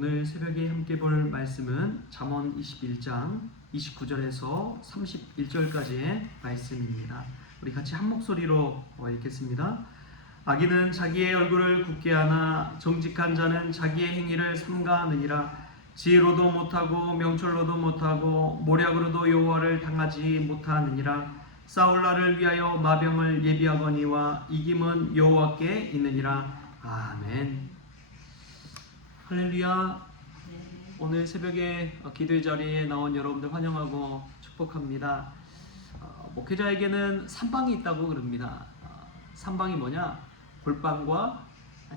오늘 새벽에 함께 볼 말씀은 잠언 21장 29절에서 31절까지의 말씀입니다. 우리 같이 한 목소리로 읽겠습니다. 악인은 자기의 얼굴을 굳게 하나 정직한 자는 자기의 행위를 삼가하느니라. 지혜로도 못하고 명철로도 못하고 모략으로도 여호와를 당하지 못하느니라. 싸울 날을 위하여 마병을 예비하거니와 이김은 여호와께 있느니라. 아멘. 할렐루야. 오늘 새벽에 기도의 자리에 나온 여러분들 환영하고 축복합니다. 목회자에게는 3방이 있다고 그럽니다. 3방이 뭐냐? 골방과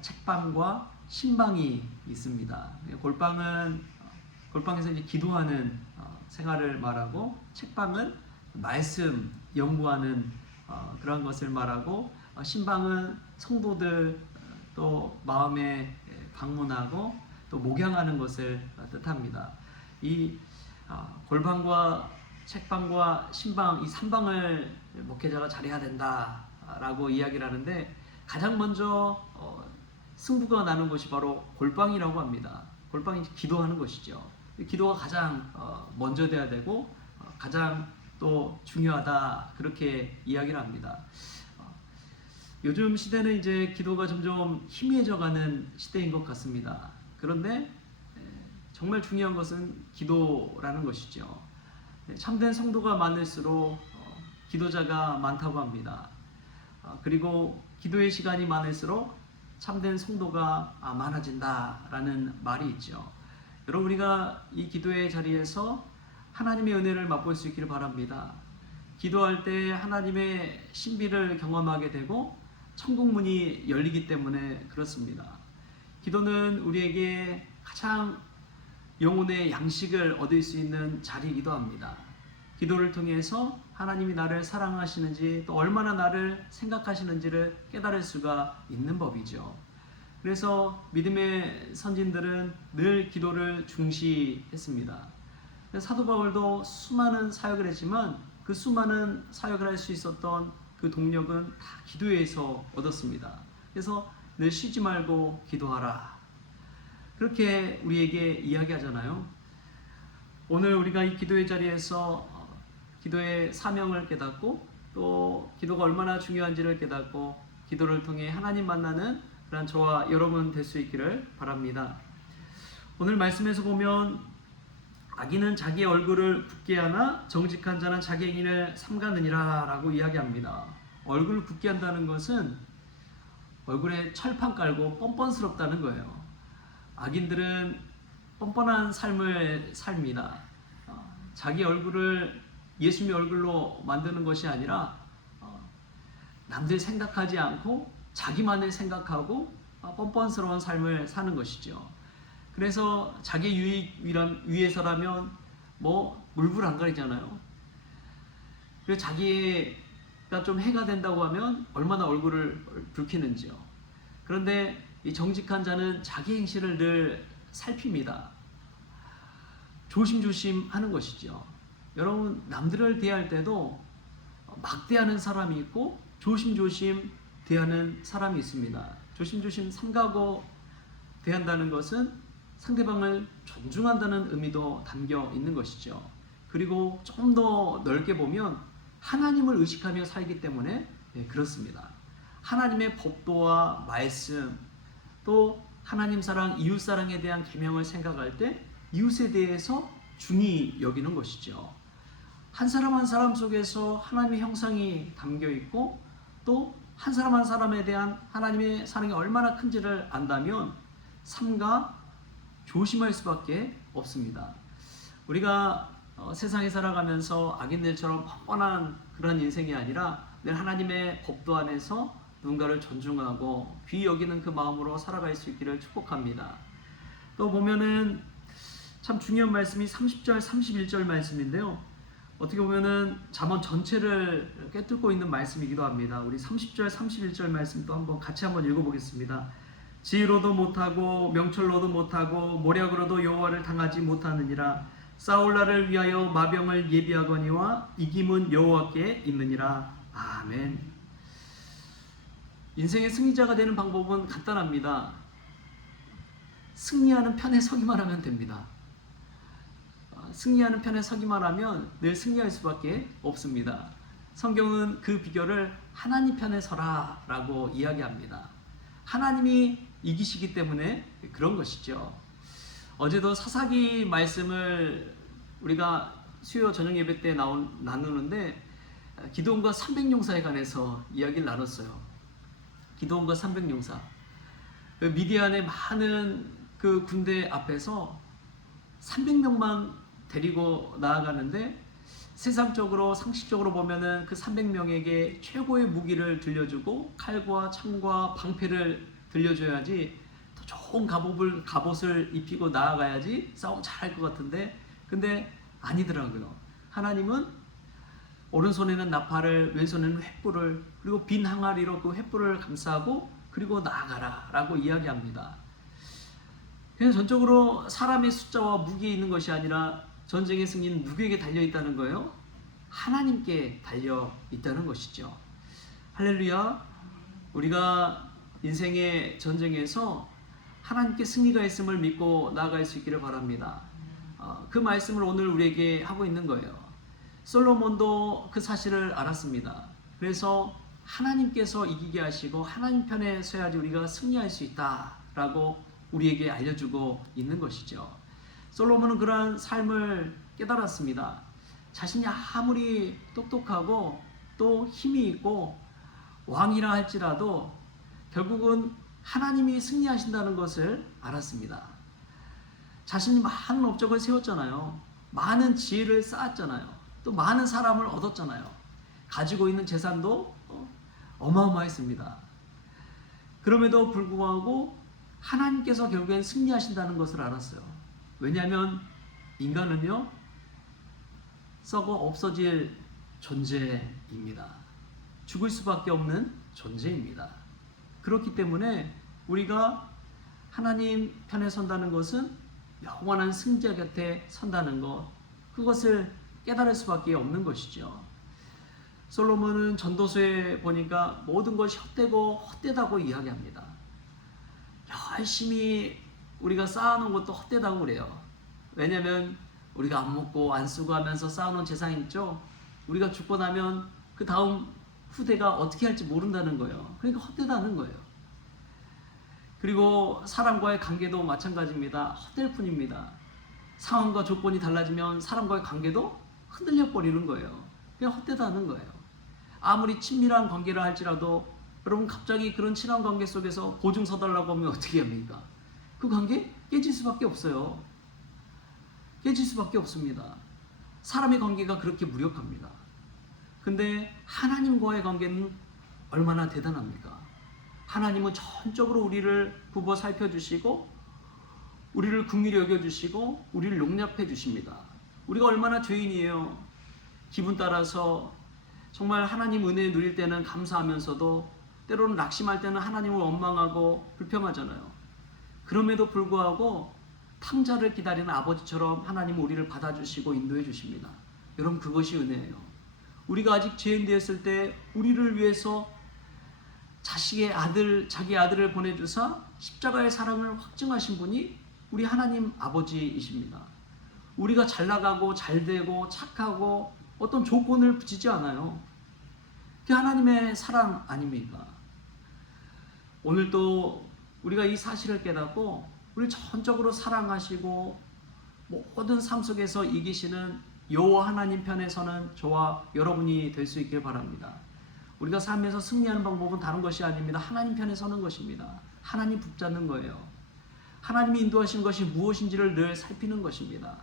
책방과 신방이 있습니다. 골방에서 이제 기도하는 생활을 말하고, 책방은 말씀 연구하는 그런 것을 말하고, 신방은 성도들 또 마음에 방문하고 또 목양하는 것을 뜻합니다. 이 골방과 책방과 신방, 이 3방을 목회자가 잘해야 된다라고 이야기를 하는데, 가장 먼저 승부가 나는 것이 바로 골방이라고 합니다. 골방이 기도하는 것이죠. 기도가 가장 먼저 돼야 되고 가장 또 중요하다, 그렇게 이야기를 합니다. 요즘 시대는 이제 기도가 점점 희미해져가는 시대인 것 같습니다. 그런데 정말 중요한 것은 기도라는 것이죠. 참된 성도가 많을수록 기도자가 많다고 합니다. 그리고 기도의 시간이 많을수록 참된 성도가 많아진다라는 말이 있죠. 여러분, 우리가 이 기도의 자리에서 하나님의 은혜를 맛볼 수 있기를 바랍니다. 기도할 때 하나님의 신비를 경험하게 되고 천국 문이 열리기 때문에 그렇습니다. 기도는 우리에게 가장 영혼의 양식을 얻을 수 있는 자리이기도 합니다. 기도를 통해서 하나님이 나를 사랑하시는지, 또 얼마나 나를 생각하시는지를 깨달을 수가 있는 법이죠. 그래서 믿음의 선진들은 늘 기도를 중시했습니다. 사도 바울도 수많은 사역을 했지만 그 수많은 사역을 할 수 있었던 그 동력은 다 기도에서 얻었습니다. 그래서 늘 쉬지 말고 기도하라, 그렇게 우리에게 이야기하잖아요. 오늘 우리가 이 기도의 자리에서 기도의 사명을 깨닫고, 또 기도가 얼마나 중요한지를 깨닫고 기도를 통해 하나님 만나는 그런 저와 여러분 될 수 있기를 바랍니다. 오늘 말씀에서 보면 악인은 자기의 얼굴을 굳게 하나 정직한 자는 자기 행위를 삼가느니라 라고 이야기합니다. 얼굴을 굳게 한다는 것은 얼굴에 철판 깔고 뻔뻔스럽다는 거예요. 악인들은 뻔뻔한 삶을 삽니다. 자기 얼굴을 예수님의 얼굴로 만드는 것이 아니라 남들 생각하지 않고 자기만을 생각하고 뻔뻔스러운 삶을 사는 것이죠. 그래서 자기 유익 위해서라면 물불 안 가리잖아요. 그리고 자기가 좀 해가 된다고 하면 얼마나 얼굴을 붉히는지요. 그런데 이 정직한 자는 자기 행실을 늘 살핍니다. 조심조심 하는 것이죠. 여러분, 남들을 대할 때도 막대하는 사람이 있고 조심조심 대하는 사람이 있습니다. 조심조심 삼가고 대한다는 것은 상대방을 존중한다는 의미도 담겨 있는 것이죠. 그리고 좀 더 넓게 보면 하나님을 의식하며 살기 때문에 그렇습니다. 하나님의 법도와 말씀, 또 하나님 사랑, 이웃 사랑에 대한 계명을 생각할 때 이웃에 대해서 중히 여기는 것이죠. 한 사람 한 사람 속에서 하나님의 형상이 담겨 있고, 또 한 사람 한 사람에 대한 하나님의 사랑이 얼마나 큰지를 안다면 삼가 조심할 수밖에 없습니다. 우리가 세상에 살아가면서 악인들처럼 뻔뻔한 그런 인생이 아니라 늘 하나님의 법도 안에서 누군가를 존중하고 귀히 여기는 그 마음으로 살아갈 수 있기를 축복합니다. 또 보면은 참 중요한 말씀이 30절, 31절 말씀인데요. 어떻게 보면은 잠언 전체를 꿰뚫고 있는 말씀이기도 합니다. 우리 30절, 31절 말씀 또 같이 한번 읽어보겠습니다. 지혜로도 못하고 명철로도 못하고 모략으로도 여호와를 당하지 못하느니라. 싸울 날을 위하여 마병을 예비하거니와 이김은 여호와께 있느니라. 아멘. 인생의 승리자가 되는 방법은 간단합니다. 승리하는 편에 서기만 하면 됩니다. 승리하는 편에 서기만 하면 늘 승리할 수밖에 없습니다. 성경은 그 비결을 하나님 편에 서라 라고 이야기합니다. 하나님이 이기시기 때문에 그런 것이죠. 어제도 사사기 말씀을 우리가 수요 저녁 예배 때 나누는데 기드온과 300용사에 관해서 이야기를 나눴어요. 기드온과 300용사, 미디안의 많은 그 군대 앞에서 300명만 데리고 나아가는데, 세상적으로 상식적으로 보면은 그 300명에게 최고의 무기를 들려주고 칼과 창과 방패를 들려줘야지, 더 좋은 갑옷을 입히고 나아가야지 싸움 잘할 것 같은데, 근데 아니더라고요. 하나님은 오른손에는 나팔을, 왼손에는 횃불을, 그리고 빈 항아리로 그 횃불을 감싸고 그리고 나아가라 라고 이야기합니다. 그냥 전적으로 사람의 숫자와 무기에 있는 것이 아니라 전쟁의 승리는 누구에게 달려있다는 거예요? 하나님께 달려있다는 것이죠. 할렐루야. 우리가 인생의 전쟁에서 하나님께 승리가 있음을 믿고 나아갈 수 있기를 바랍니다. 그 말씀을 오늘 우리에게 하고 있는 거예요. 솔로몬도 그 사실을 알았습니다. 그래서 하나님께서 이기게 하시고 하나님 편에 서야지 우리가 승리할 수 있다라고 우리에게 알려주고 있는 것이죠. 솔로몬은 그러한 삶을 깨달았습니다. 자신이 아무리 똑똑하고 또 힘이 있고 왕이라 할지라도 결국은 하나님이 승리하신다는 것을 알았습니다. 자신이 많은 업적을 세웠잖아요. 많은 지혜를 쌓았잖아요. 또 많은 사람을 얻었잖아요. 가지고 있는 재산도 어마어마했습니다. 그럼에도 불구하고 하나님께서 결국엔 승리하신다는 것을 알았어요. 왜냐하면 인간은요, 썩어 없어질 존재입니다. 죽을 수밖에 없는 존재입니다. 그렇기 때문에 우리가 하나님 편에 선다는 것은 영원한 승자 곁에 선다는 것, 그것을 깨달을 수밖에 없는 것이죠. 솔로몬은 전도서에 보니까 모든 것이 헛되고 헛되다고 이야기합니다. 열심히 우리가 쌓아놓은 것도 헛되다고 그래요. 왜냐하면 우리가 안 먹고 안 쓰고 하면서 쌓아놓은 재산 있죠. 우리가 죽고 나면 그 다음 후대가 어떻게 할지 모른다는 거예요. 그러니까 헛되다는 거예요. 그리고 사람과의 관계도 마찬가지입니다. 헛될 뿐입니다. 상황과 조건이 달라지면 사람과의 관계도 흔들려 버리는 거예요. 그냥 헛되다는 거예요. 아무리 친밀한 관계라 할지라도 여러분 갑자기 그런 친한 관계 속에서 보증 서달라고 하면 어떻게 합니까? 그 관계 깨질 수밖에 없어요. 깨질 수밖에 없습니다. 사람의 관계가 그렇게 무력합니다. 근데 하나님과의 관계는 얼마나 대단합니까? 하나님은 전적으로 우리를 굽어 살펴주시고 우리를 긍휼히 여겨주시고 우리를 용납해 주십니다. 우리가 얼마나 죄인이에요. 기분 따라서 정말 하나님 은혜 누릴 때는 감사하면서도 때로는 낙심할 때는 하나님을 원망하고 불평하잖아요. 그럼에도 불구하고 탕자를 기다리는 아버지처럼 하나님은 우리를 받아주시고 인도해 주십니다. 여러분, 그것이 은혜예요. 우리가 아직 죄인 되었을 때 우리를 위해서 자기 아들을 보내주사 십자가의 사랑을 확증하신 분이 우리 하나님 아버지이십니다. 우리가 잘 나가고 잘 되고 착하고 어떤 조건을 붙이지 않아요. 그게 하나님의 사랑 아닙니까? 오늘도 우리가 이 사실을 깨닫고 우리 전적으로 사랑하시고 모든 삶 속에서 이기시는 여호와 하나님 편에 서는 저와 여러분이 될 수 있길 바랍니다. 우리가 삶에서 승리하는 방법은 다른 것이 아닙니다. 하나님 편에 서는 것입니다. 하나님 붙잡는 거예요. 하나님이 인도하신 것이 무엇인지를 늘 살피는 것입니다.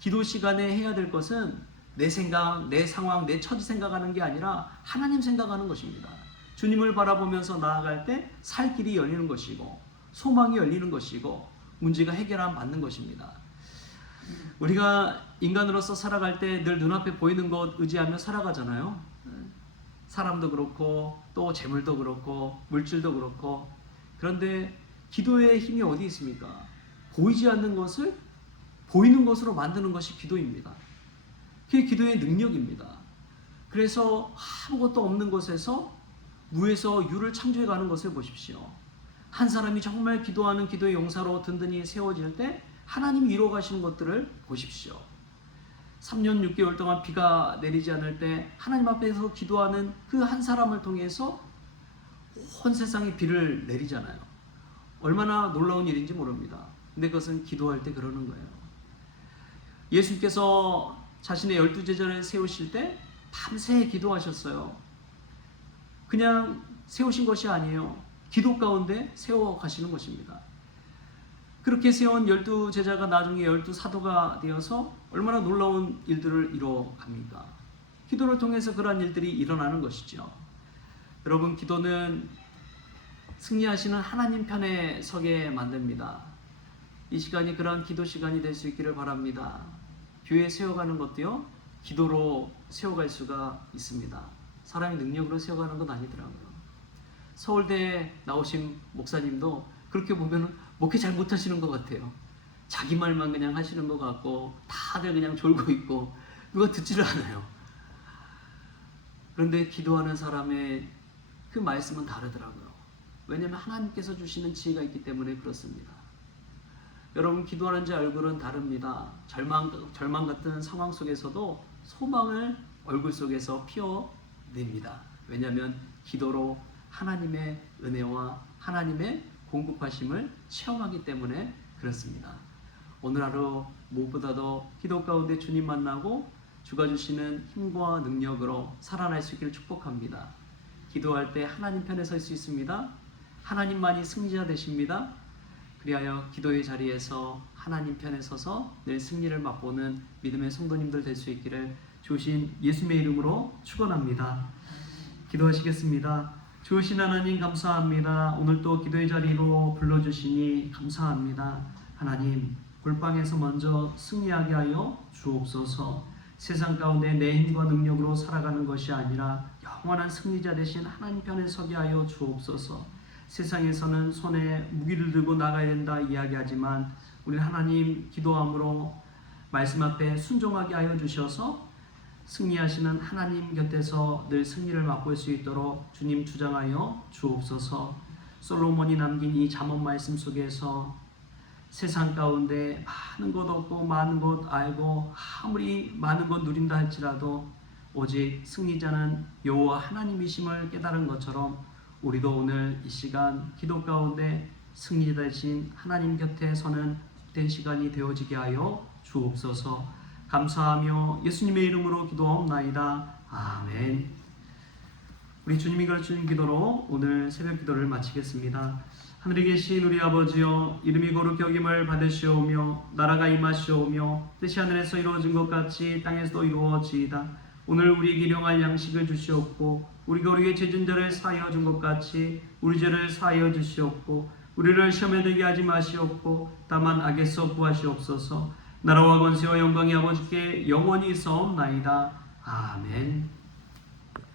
기도 시간에 해야 될 것은 내 생각, 내 상황, 내 처지 생각하는 게 아니라 하나님 생각하는 것입니다. 주님을 바라보면서 나아갈 때 살 길이 열리는 것이고 소망이 열리는 것이고 문제가 해결받는 것입니다. 우리가 인간으로서 살아갈 때 늘 눈앞에 보이는 것 의지하며 살아가잖아요. 사람도 그렇고 또 재물도 그렇고 물질도 그렇고. 그런데 기도의 힘이 어디 있습니까? 보이지 않는 것을 보이는 것으로 만드는 것이 기도입니다. 그게 기도의 능력입니다. 그래서 아무것도 없는 곳에서 무에서 유를 창조해 가는 것을 보십시오. 한 사람이 정말 기도하는 기도의 용사로 든든히 세워질 때 하나님이 이루어가시는 것들을 보십시오. 3년 6개월 동안 비가 내리지 않을 때 하나님 앞에서 기도하는 그 한 사람을 통해서 온 세상에 비를 내리잖아요. 얼마나 놀라운 일인지 모릅니다. 근데 그것은 기도할 때 그러는 거예요. 예수님께서 자신의 12제자를 세우실 때 밤새 기도하셨어요. 그냥 세우신 것이 아니에요. 기도 가운데 세워가시는 것입니다. 그렇게 세운 12제자가 나중에 12사도가 되어서 얼마나 놀라운 일들을 이뤄갑니까? 기도를 통해서 그러한 일들이 일어나는 것이죠. 여러분, 기도는 승리하시는 하나님 편에 서게 만듭니다. 이 시간이 그러한 기도 시간이 될 수 있기를 바랍니다. 교회 세워가는 것도요, 기도로 세워갈 수가 있습니다. 사람이 능력으로 세워가는 건 아니더라고요. 서울대에 나오신 목사님도 그렇게 보면 목회 잘 못하시는 것 같아요. 자기 말만 그냥 하시는 것 같고 다들 그냥 졸고 있고 누가 듣지를 않아요. 그런데 기도하는 사람의 그 말씀은 다르더라고요. 왜냐하면 하나님께서 주시는 지혜가 있기 때문에 그렇습니다. 여러분, 기도하는 자 얼굴은 다릅니다. 절망 같은 상황 속에서도 소망을 얼굴 속에서 피워냅니다. 왜냐하면 기도로 하나님의 은혜와 하나님의 공급하심을 체험하기 때문에 그렇습니다. 오늘 하루 무엇보다도 기도 가운데 주님 만나고 주가 주시는 힘과 능력으로 살아날 수 있기를 축복합니다. 기도할 때 하나님 편에 설 수 있습니다. 하나님만이 승리자 되십니다. 그리하여 기도의 자리에서 하나님 편에 서서 늘 승리를 맛보는 믿음의 성도님들 될 수 있기를 주신 예수님의 이름으로 축원합니다. 기도하시겠습니다. 주신 하나님 감사합니다. 오늘 또 기도의 자리로 불러주시니 감사합니다. 하나님, 골방에서 먼저 승리하게 하여 주옵소서. 세상 가운데 내 힘과 능력으로 살아가는 것이 아니라 영원한 승리자 되신 하나님 편에 서게 하여 주옵소서. 세상에서는 손에 무기를 들고 나가야 된다 이야기하지만 우리 하나님 기도함으로 말씀 앞에 순종하게 하여 주셔서 승리하시는 하나님 곁에서 늘 승리를 맛볼 수 있도록 주님 주장하여 주옵소서. 솔로몬이 남긴 이 잠언 말씀 속에서 세상 가운데 많은 것 얻고 많은 것 알고 아무리 많은 것 누린다 할지라도 오직 승리자는 여호와 하나님이심을 깨달은 것처럼 우리도 오늘 이 시간 기도 가운데 승리자 되신 하나님 곁에 서는 복된 시간이 되어지게 하여 주옵소서. 감사하며 예수님의 이름으로 기도하옵나이다. 아멘. 우리 주님이 가르치는 기도로 오늘 새벽 기도를 마치겠습니다. 하늘에 계신 우리 아버지여, 이름이 거룩히 여김을 받으시오며 나라가 임하시오며 뜻이 하늘에서 이루어진 것 같이 땅에서도 이루어지이다. 오늘 우리에게 일용할 양식을 주시옵고 우리가 우리에게 죄진 자를 사하여 준 것 같이 우리 죄를 사하여 주시옵고 우리를 시험에 들게 하지 마시옵고 다만 악에서 구하시옵소서. 나라와 권세와 영광이 아버지께 영원히 있사옵나이다. 아멘.